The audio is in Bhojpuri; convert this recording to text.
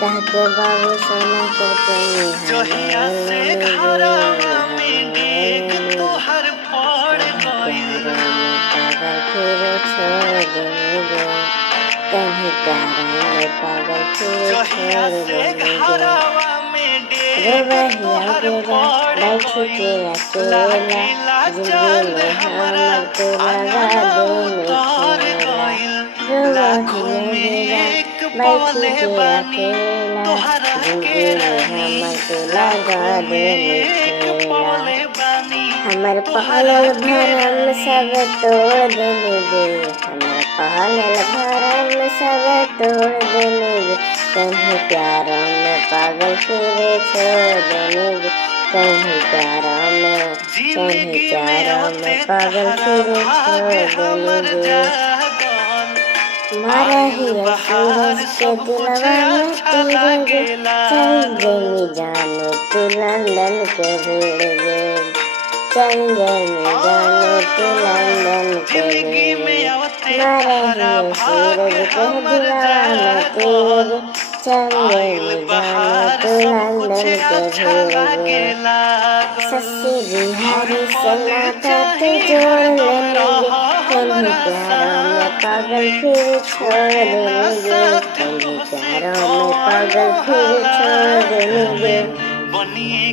कहके बाबू सोना के प्रेमी जहिया से घरवा में डेग तोहर पड़ गइल पागल फिर छोड़ देंगे कहीं प्यारों में पागल फिर जहिया छोड़ से देंगे घरवा में रो डेग बहिया तोहर बेरा पड़ बैठ के गइल अकेला लागिला जिंदगी चांद में हमरा हमर तो लगा आंगना देने उतार ठेला गइल रो लाखों बहिया में बेरा एक बैठ पवले के बानी अकेला तोहरा के जिंदगी में रानी हमर तो लगा लाखों में देने एक ठेला पवले बानी हमर तोहरा पहलल के भरम रानी सब तोड़ देने दे हमर पहलल भरम सब तोड़ देने दे कहीं प्यारों में पागल फिर छोड़ देने दे कहीं प्यारों में जिंदगी में होते पागल तहरा फिर भाग्य छोड़ हमर देने दे जागल मारा ही आइल बहार सूरज के सब कुछ दिलवा में अच्छा तीर गे लागेला चल गई जानो तू लंदन के भीड़ गे चल गई जानो तू लंदन के जिंदगी भीड़ में गे होते मारा तहरा ही सूरज भाग्य के हमर दिलवा में तीर जागल गे चल आइल गई जानो बहार तू सब कुछ लंदन के अच्छा भीड़ गे लागेला सस्सी हर बिहारी से पल नाता तू चाहे जोड़ हरदम लेने गे रहा कहीं हमरा प्यारों में साथ पागल में फिर छोड़ छूटे ना देने गे साथ कहीं तुझसे प्यारों में कौनो पागल फिर छोड़ देने हालात गे में बनिए